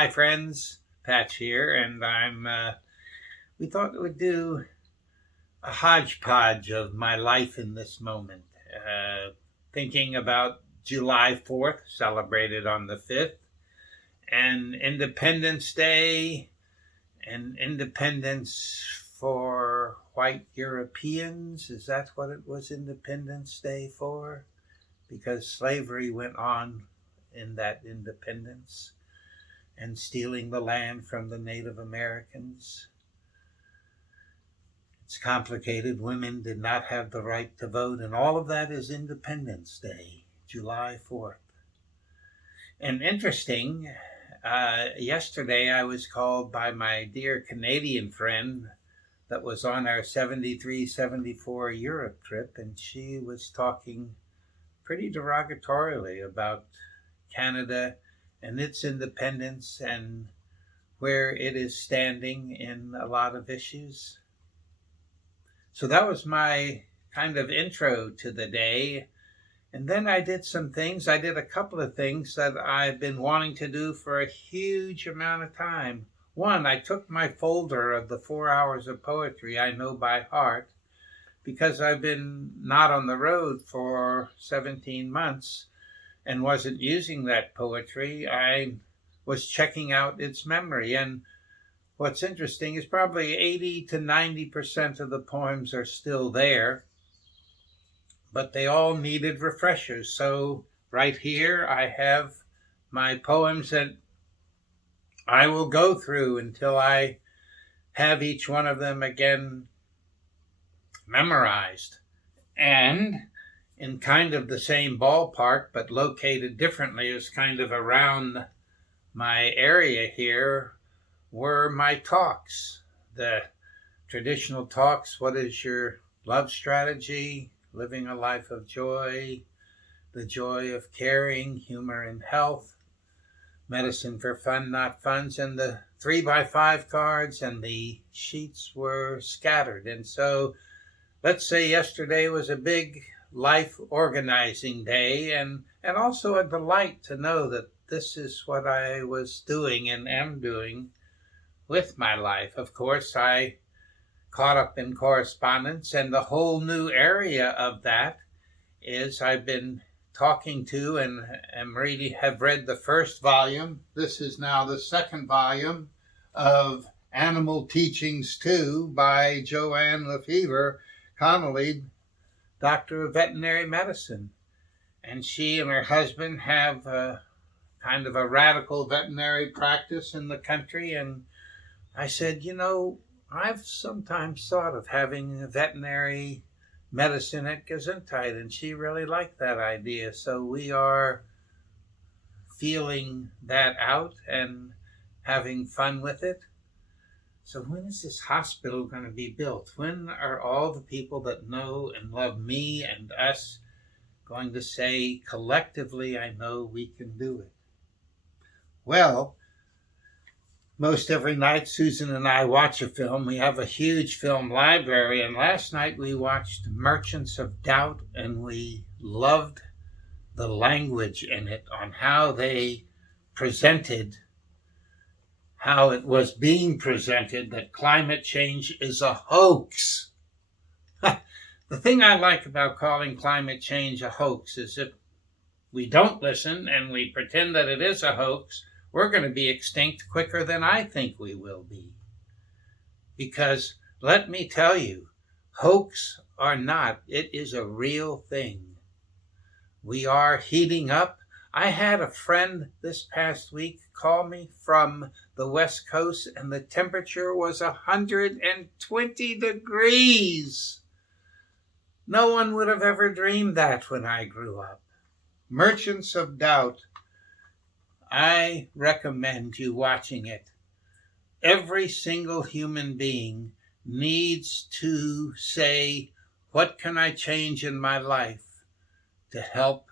Hi, friends. Patch here, and we thought we'd do a hodgepodge of my life in this moment. Thinking about July 4th, celebrated on the 5th, and Independence Day, and independence for white Europeans. Is that what it was Independence Day for? Because slavery went on in that independence and stealing the land from the Native Americans. It's complicated. Women did not have the right to vote, and all of that is Independence Day, July 4th. And interesting, yesterday I was called by my dear Canadian friend that was on our 73-74 Europe trip, and she was talking pretty derogatorily about Canada and its independence and where it is standing in a lot of issues. So that was my kind of intro to the day. And then I did some things. I did a couple of things that I've been wanting to do for a huge amount of time. One, I took my folder of the 4 hours of poetry I know by heart, because I've been not on the road for 17 months and wasn't using that poetry. I was checking out its memory. And what's interesting is probably 80 to 90% of the poems are still there, but they all needed refreshers. So right here, I have my poems that I will go through until I have each one of them again memorized. And in kind of the same ballpark, but located differently, is kind of around my area here, were my talks. The traditional talks: what is your love strategy? Living a life of joy, the joy of caring, humor and health, medicine for fun, not funds, and the 3x5 cards, and the sheets were scattered. And so let's say yesterday was a big life organizing day, and also a delight to know that this is what I was doing and am doing with my life. Of course, I caught up in correspondence, and the whole new area of that is I've been talking to and have read the first volume. This is now the second volume of Animal Teachings 2 by Joanne Lefevre Connolly, Doctor of Veterinary Medicine. And she and her husband have kind of a radical veterinary practice in the country. And I said, I've sometimes thought of having a veterinary medicine at Gesundheit, and she really liked that idea. So we are feeling that out and having fun with it. So when is this hospital going to be built? When are all the people that know and love me and us going to say, collectively, I know we can do it? Well, most every night, Susan and I watch a film. We have a huge film library, and last night we watched Merchants of Doubt, and we loved the language in it on how they presented, how it was being presented, that climate change is a hoax. The thing I like about calling climate change a hoax is if we don't listen and we pretend that it is a hoax, we're going to be extinct quicker than I think we will be. Because let me tell you, hoax or not, it is a real thing. We are heating up. I had a friend this past week call me from the West Coast, and the temperature was 120 degrees. No one would have ever dreamed that when I grew up. Merchants of Doubt. I recommend you watching it. Every single human being needs to say, what can I change in my life to help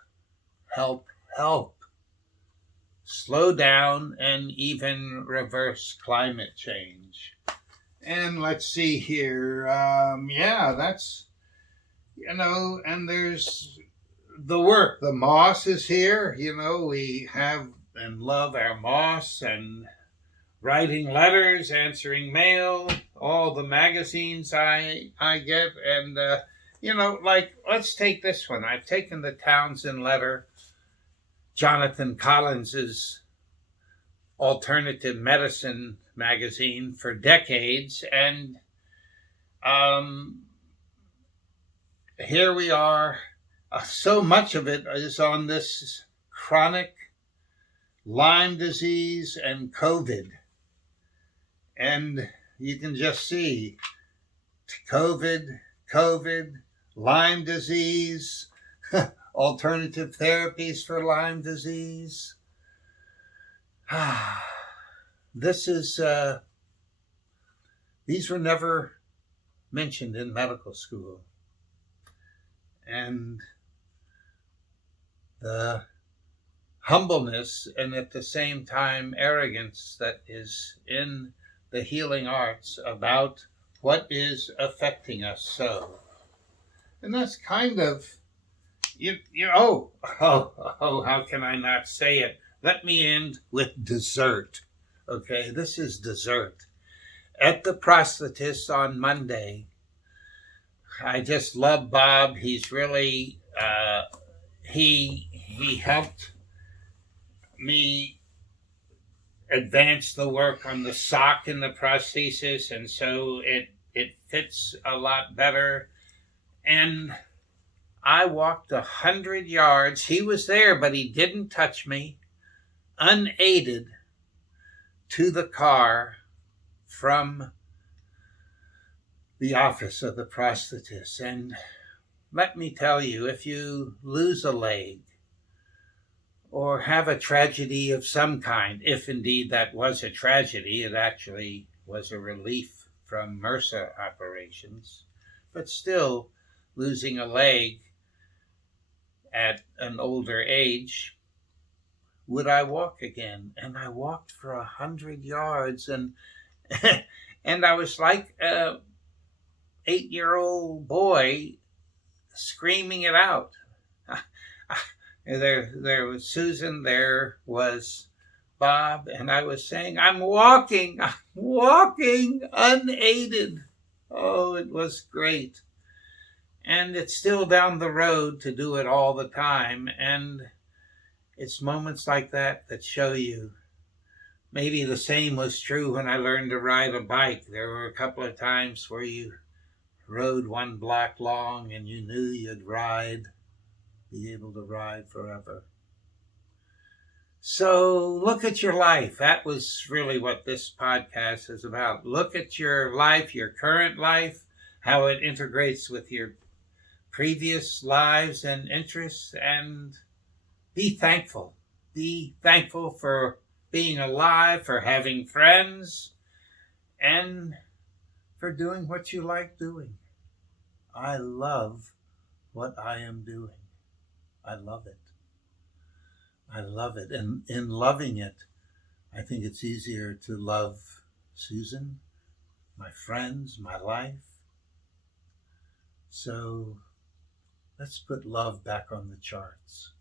slow down and even reverse climate change? And let's see here. That's, and there's the work. The moss is here. We have and love our moss, and writing letters, answering mail, all the magazines I get, and like let's take this one. I've taken the Townsend letter, Jonathan Collins's alternative medicine magazine for decades, and um, here we are. So much of it is on this chronic Lyme disease and COVID. And you can just see COVID, Lyme disease, alternative therapies for Lyme disease. These were never mentioned in medical school. And the humbleness and at the same time arrogance that is in the healing arts about what is affecting us so. And that's kind of, how can I not say it? Let me end with dessert. Okay, this is dessert. At the prosthetist on Monday, I just love Bob. He's really, he helped me advance the work on the sock and the prosthesis, and so it fits a lot better. And I walked 100 yards. He was there, but he didn't touch me, unaided, to the car from the office of the prosthetist. And let me tell you, if you lose a leg or have a tragedy of some kind, if indeed that was a tragedy, it actually was a relief from MRSA operations, but still losing a leg at an older age, would I walk again? And I walked for 100 yards, and and I was like a 8-year-old boy screaming it out. There was Susan, there was Bob, and I was saying, I'm walking unaided. Oh, it was great. And it's still down the road to do it all the time. And it's moments like that that show you. Maybe the same was true when I learned to ride a bike. There were a couple of times where you rode one block long and you knew you'd be able to ride forever. So look at your life. That was really what this podcast is about. Look at your life, your current life, how it integrates with your previous lives and interests, and be thankful. Be thankful for being alive, for having friends, and for doing what you like doing. I love what I am doing. I love it. I love it. And in loving it, I think it's easier to love Susan, my friends, my life. So let's put love back on the charts.